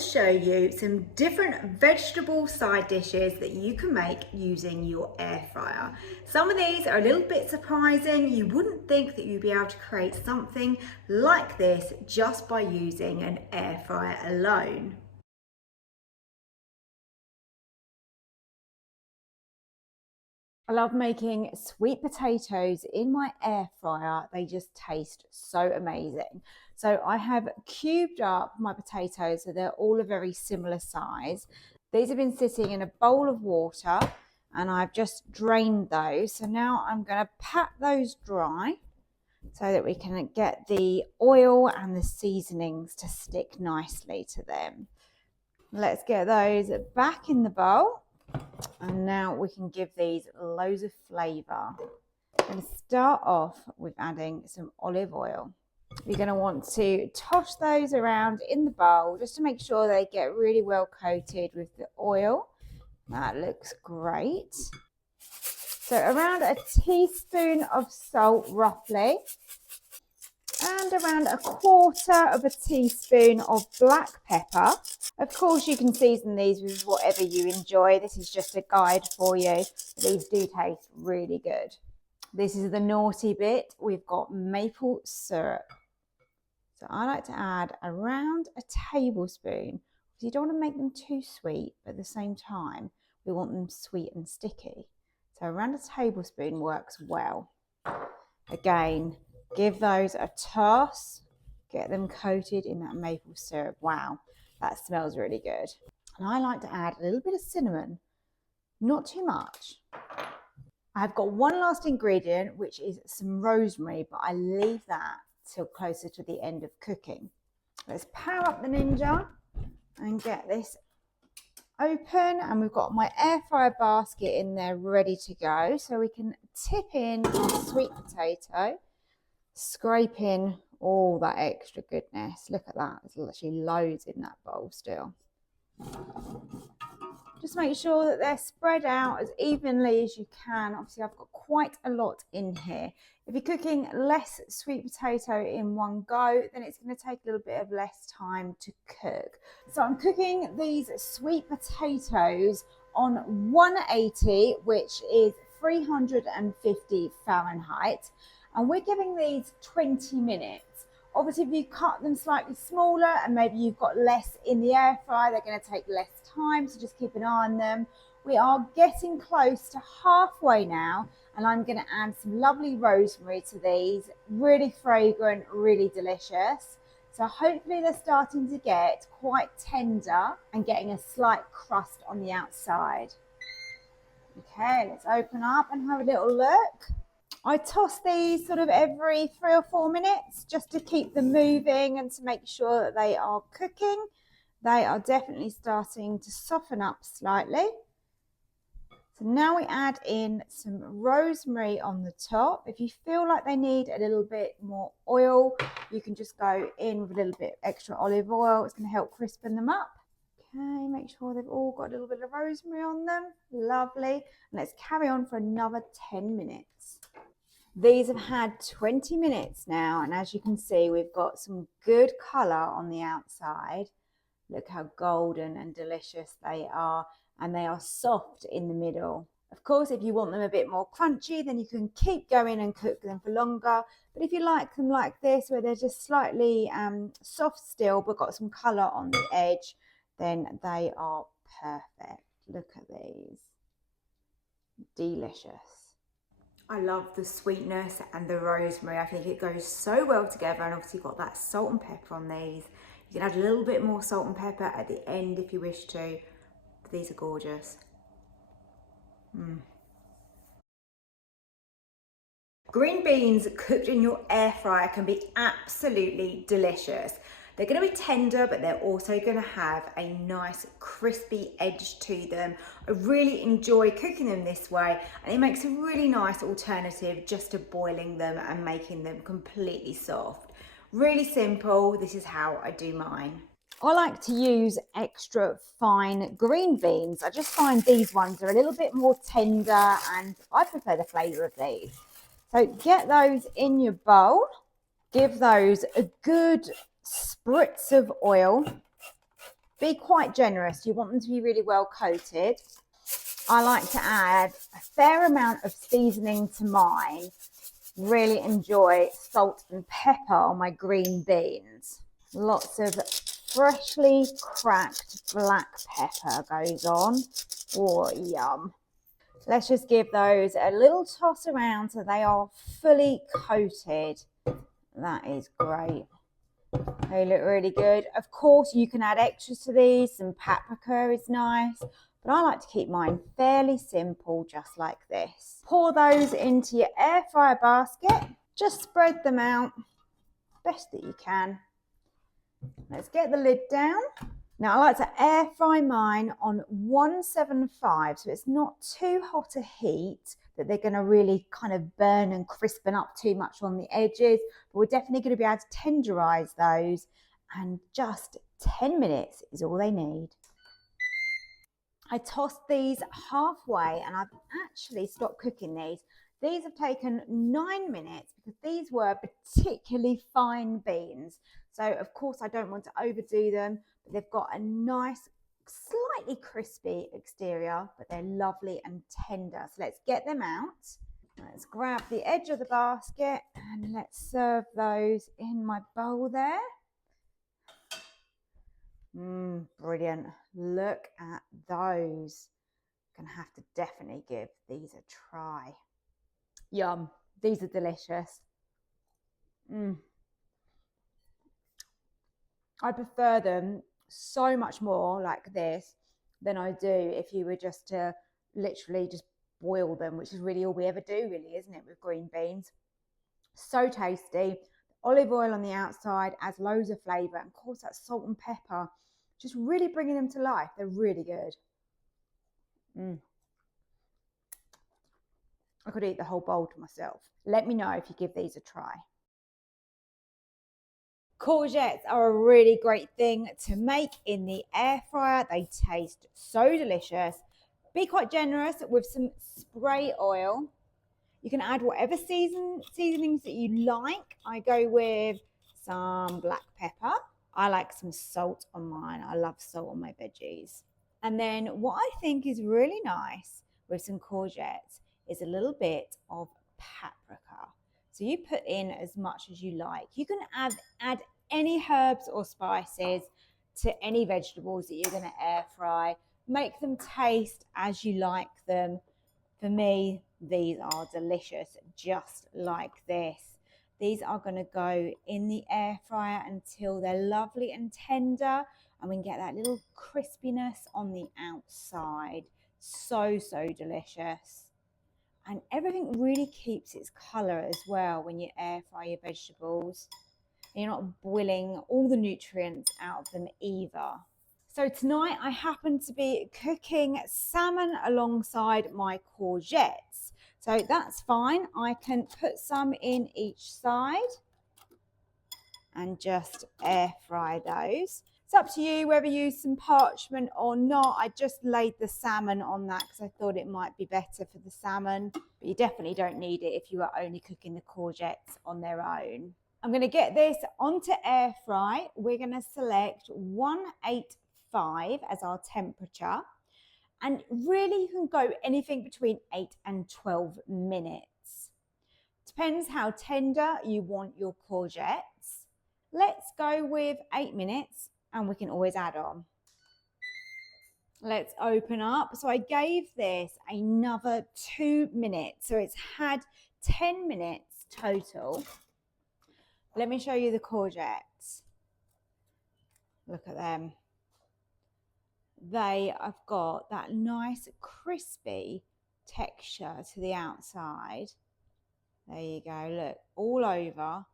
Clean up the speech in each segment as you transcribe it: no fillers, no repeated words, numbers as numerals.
show you some different vegetable side dishes that you can make using your air fryer. Some of these are a little bit surprising. You wouldn't think that you'd be able to create something like this just by using an air fryer alone. I love making sweet potatoes in my air fryer. They just taste so amazing. So I have cubed up my potatoes so they're all a very similar size. These have been sitting in a bowl of water and I've just drained those. So now I'm going to pat those dry so that we can get the oil and the seasonings to stick nicely to them. Let's get those back in the bowl. And now we can give these loads of flavour. I'm going to start off with adding some olive oil. You're going to want to toss those around in the bowl just to make sure they get really well coated with the oil. That looks great. So around a teaspoon of salt roughly, and around 1/4 of a teaspoon of black pepper. Of course, you can season these with whatever you enjoy. This is just a guide for you. These do taste really good. This is the naughty bit. We've got maple syrup. So I like to add around a tablespoon. You don't want to make them too sweet, but at the same time, we want them sweet and sticky. So around a tablespoon works well. Again, give those a toss, get them coated in that maple syrup. Wow, that smells really good. And I like to add a little bit of cinnamon, not too much. I've got one last ingredient, which is some rosemary, but I leave that till closer to the end of cooking. Let's power up the Ninja and get this open, and we've got my air fryer basket in there ready to go. So we can tip in our sweet potato, scrape in all that extra goodness. Look at that, there's actually loads in that bowl still. Just make sure that they're spread out as evenly as you can. Obviously I've got quite a lot in here. If you're cooking less sweet potato in one go, then it's going to take a little bit of less time to cook. So I'm cooking these sweet potatoes on 180, which is 350 Fahrenheit. And we're giving these 20 minutes. Obviously, if you cut them slightly smaller and maybe you've got less in the air fryer, they're going to take less time, so just keep an eye on them. We are getting close to halfway now, and I'm going to add some lovely rosemary to these. Really fragrant, really delicious. So hopefully they're starting to get quite tender and getting a slight crust on the outside. Okay, let's open up and have a little look. I toss these sort of every 3 or 4 minutes just to keep them moving and to make sure that they are cooking. They are definitely starting to soften up slightly. So now we add in some rosemary on the top. If you feel like they need a little bit more oil, you can just go in with a little bit extra olive oil. It's going to help crispen them up. Okay, make sure they've all got a little bit of rosemary on them. Lovely. And let's carry on for another 10 minutes. These have had 20 minutes now, and as you can see, we've got some good colour on the outside. Look how golden and delicious they are, and they are soft in the middle. Of course, if you want them a bit more crunchy, then you can keep going and cook them for longer. But if you like them like this, where they're just slightly soft still, but got some colour on the edge, then they are perfect. Look at these. Delicious. I love the sweetness and the rosemary. I think it goes so well together, and obviously you've got that salt and pepper on these. You can add a little bit more salt and pepper at the end if you wish to. But these are gorgeous. Green beans cooked in your air fryer can be absolutely delicious. They're going to be tender, but they're also going to have a nice crispy edge to them. I really enjoy cooking them this way, and it makes a really nice alternative just to boiling them and making them completely soft. Really simple. This is how I do mine. I like to use extra fine green beans. I just find these ones are a little bit more tender, and I prefer the flavour of these. So get those in your bowl. Give those a good spritz of oil. Be quite generous. You want them to be really well coated. I like to add a fair amount of seasoning to mine. Really enjoy salt and pepper on my green beans. Lots of freshly cracked black pepper goes on. Oh, yum. Let's just give those a little toss around so they are fully coated. That is great. They look really good. Of course, you can add extras to these. Some paprika is nice, but I like to keep mine fairly simple, just like this. Pour those into your air fryer basket. Just spread them out best that you can. Let's get the lid down. Now, I like to air fry mine on 175, so it's not too hot a heat that they're going to really kind of burn and crispen up too much on the edges, but we're definitely going to be able to tenderize those, and just 10 minutes is all they need. I tossed these halfway and I've actually stopped cooking these. These have taken 9 minutes because these were particularly fine beans. So of course I don't want to overdo them, but they've got a nice, slightly crispy exterior, but they're lovely and tender. So let's get them out. Let's grab the edge of the basket and let's serve those in my bowl there. Brilliant. Look at those. Gonna have to definitely give these a try. Yum. These are delicious. I prefer them so much more like this than I do if you were just to literally just boil them, which is really all we ever do, really, isn't it, with green beans? So tasty. Olive oil on the outside adds loads of flavour, and of course that salt and pepper, just really bringing them to life. They're really good. I could eat the whole bowl to myself. Let me know if you give these a try. Courgettes are a really great thing to make in the air fryer. They taste so delicious. Be quite generous with some spray oil. You can add whatever seasonings that you like. I go with some black pepper. I like some salt on mine. I love salt on my veggies. And then what I think is really nice with some courgettes is a little bit of paprika. So you put in as much as you like. You can add any herbs or spices to any vegetables that you're going to air fry. Make them taste as you like them. For me, these are delicious, just like this. These are going to go in the air fryer until they're lovely and tender, and we can get that little crispiness on the outside. So, so delicious. And everything really keeps its colour as well when you air fry your vegetables. And you're not boiling all the nutrients out of them either. So tonight I happen to be cooking salmon alongside my courgettes. So that's fine. I can put some in each side and just air fry those. It's up to you whether you use some parchment or not. I just laid the salmon on that because I thought it might be better for the salmon. But you definitely don't need it if you are only cooking the courgettes on their own. I'm going to get this onto air fry. We're going to select 185 as our temperature. And really you can go anything between 8 and 12 minutes. Depends how tender you want your courgettes. Let's go with 8 minutes and we can always add on. Let's open up. So I gave this another 2 minutes. So it's had 10 minutes total. Let me show you the courgettes. Look at them. They have got that nice crispy texture to the outside. There you go, look, all over.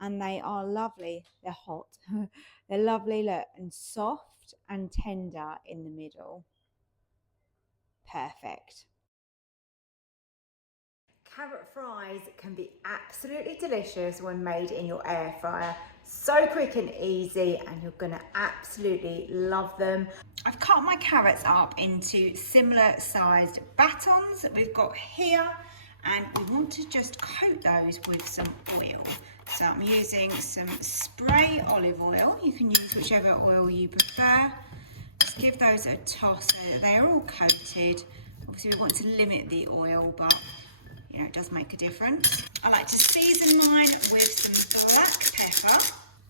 And they are lovely. They're hot. They're lovely, look, and soft and tender in the middle. Perfect. Carrot fries can be absolutely delicious when made in your air fryer. So quick and easy, and you're gonna absolutely love them. I've cut my carrots up into similar sized batons that we've got here, and we want to just coat those with some oil. So I'm using some spray olive oil. You can use whichever oil you prefer. give those a toss so that they're all coated. Obviously we want to limit the oil, but you know, it does make a difference. I like to season mine with some black pepper,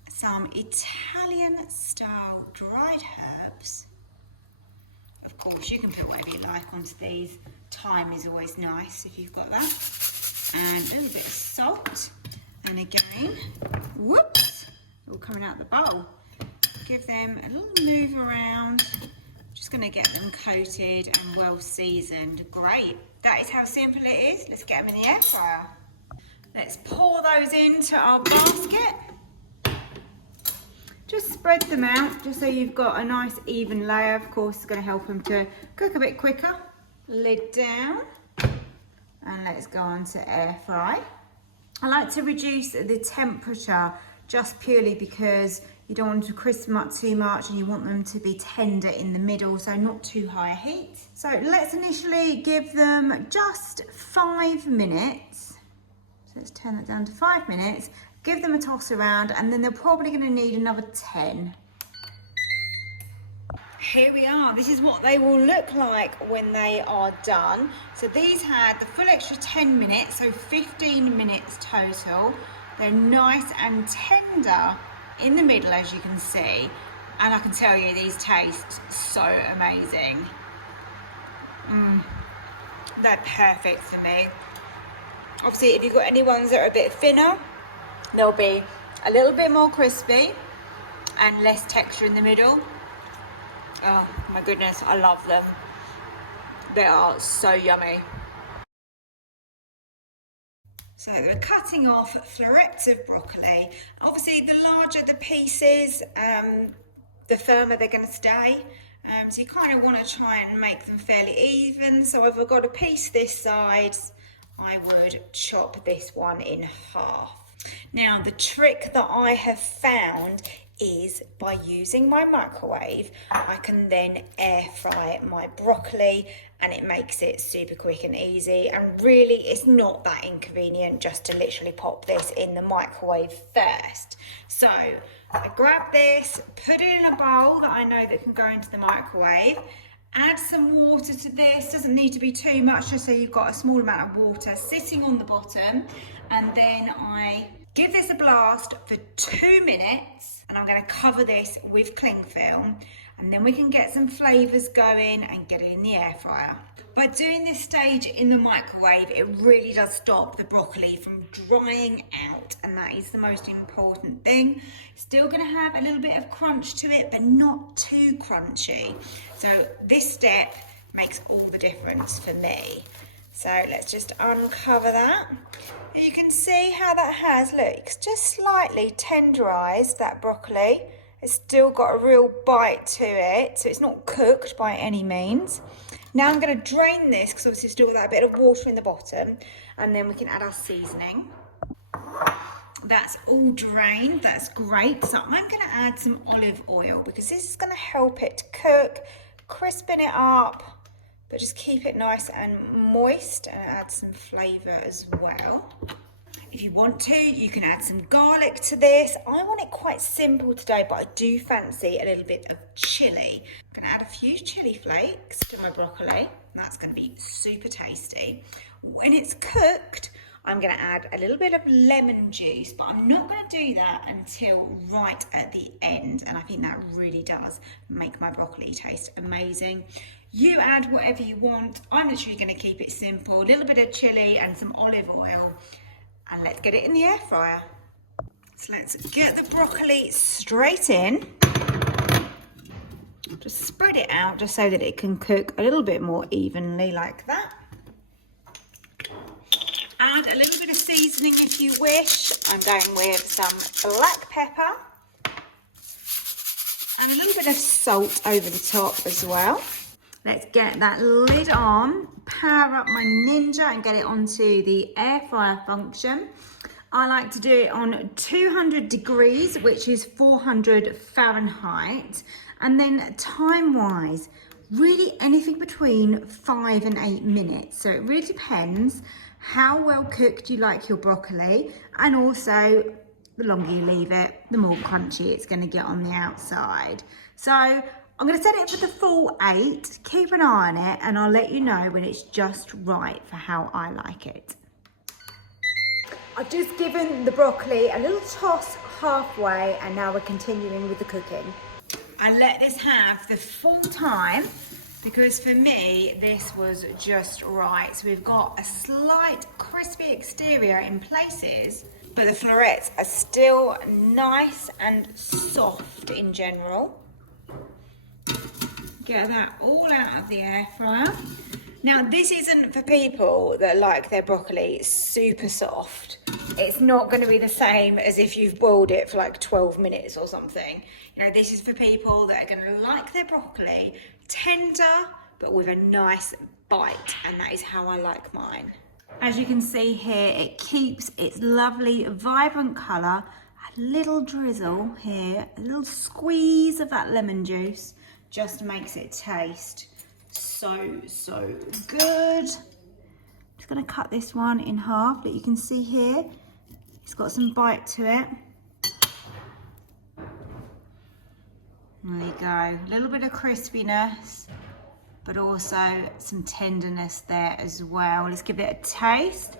some Italian style dried herbs. Of course, you can put whatever you like onto these. Thyme is always nice if you've got that. And a little bit of salt. And again, whoops, all coming out the bowl. Give them a little move around. Just gonna get them coated and well seasoned. Great, that is how simple it is. Let's get them in the air fryer. Let's pour those into our basket. Just spread them out, just so you've got a nice even layer. Of course, it's gonna help them to cook a bit quicker. Lid down, and let's go on to air fry. I like to reduce the temperature just purely because you don't want to crisp them up too much and you want them to be tender in the middle, so not too high heat. So let's initially give them just 5 minutes. So let's turn that down to 5 minutes. Give them a toss around, and then they're probably going to need another 10. Here we are. This is what they will look like when they are done. So these had the full extra 10 minutes, so 15 minutes total. They're nice and tender in the middle, as you can see. And I can tell you, these taste so amazing. They're perfect for me. Obviously, if you've got any ones that are a bit thinner, they'll be a little bit more crispy and less texture in the middle. Oh my goodness, I love them. They are so yummy. So we're cutting off florets of broccoli. Obviously, the larger the pieces, the firmer they're going to stay. So you kind of want to try and make them fairly even. So if I've got a piece this size, I would chop this one in half. Now, the trick that I have found is by using my microwave, I can then air fry my broccoli, and it makes it super quick and easy. And really, it's not that inconvenient just to literally pop this in the microwave first. So I grab this, put it in a bowl that I know that can go into the microwave, add some water to this. Doesn't need to be too much, just so you've got a small amount of water sitting on the bottom. And then I give this a blast for 2 minutes, and I'm going to cover this with cling film, and then we can get some flavours going and get it in the air fryer. By doing this stage in the microwave, it really does stop the broccoli from drying out, and that is the most important thing. Still going to have a little bit of crunch to it, but not too crunchy. So this step makes all the difference for me. So let's just uncover that. You can see how that has, look, it's just slightly tenderised, that broccoli. It's still got a real bite to it, so it's not cooked by any means. Now I'm going to drain this, because obviously still got a bit of water in the bottom, and then we can add our seasoning. That's all drained, that's great. So I'm going to add some olive oil, because this is going to help it to cook, crisping it up, but just keep it nice and moist, and add some flavour as well. If you want to, you can add some garlic to this. I want it quite simple today, but I do fancy a little bit of chilli. I'm gonna add a few chilli flakes to my broccoli. That's gonna be super tasty. When it's cooked, I'm gonna add a little bit of lemon juice, but I'm not gonna do that until right at the end. And I think that really does make my broccoli taste amazing. You add whatever you want. I'm literally gonna keep it simple. A little bit of chilli and some olive oil. And let's get it in the air fryer. So let's get the broccoli straight in. Just spread it out just so that it can cook a little bit more evenly like that. Add a little bit of seasoning if you wish. I'm going with some black pepper. And a little bit of salt over the top as well. Let's get that lid on, power up my Ninja and get it onto the air fryer function. I like to do it on 200 degrees, which is 400 Fahrenheit. And then time-wise, really anything between 5 and 8 minutes. So it really depends how well cooked you like your broccoli, and also the longer you leave it, the more crunchy it's going to get on the outside. So I'm going to set it for the full 8. Keep an eye on it and I'll let you know when it's just right for how I like it. I've just given the broccoli a little toss halfway and now we're continuing with the cooking. I let this have the full time because for me this was just right. So we've got a slight crispy exterior in places, but the florets are still nice and soft in general. Get that all out of the air fryer. Now this isn't for people that like their broccoli super soft. It's not going to be the same as if you've boiled it for like 12 minutes or something. You know, this is for people that are going to like their broccoli tender but with a nice bite, and that is how I like mine. As you can see here, it keeps its lovely vibrant colour. A little drizzle here, a little squeeze of that lemon juice just makes it taste so good. Just going to cut this one in half, but you can see here it's got some bite to it. There you go, a little bit of crispiness, but also some tenderness there as well. Let's give it a taste.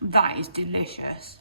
That is delicious.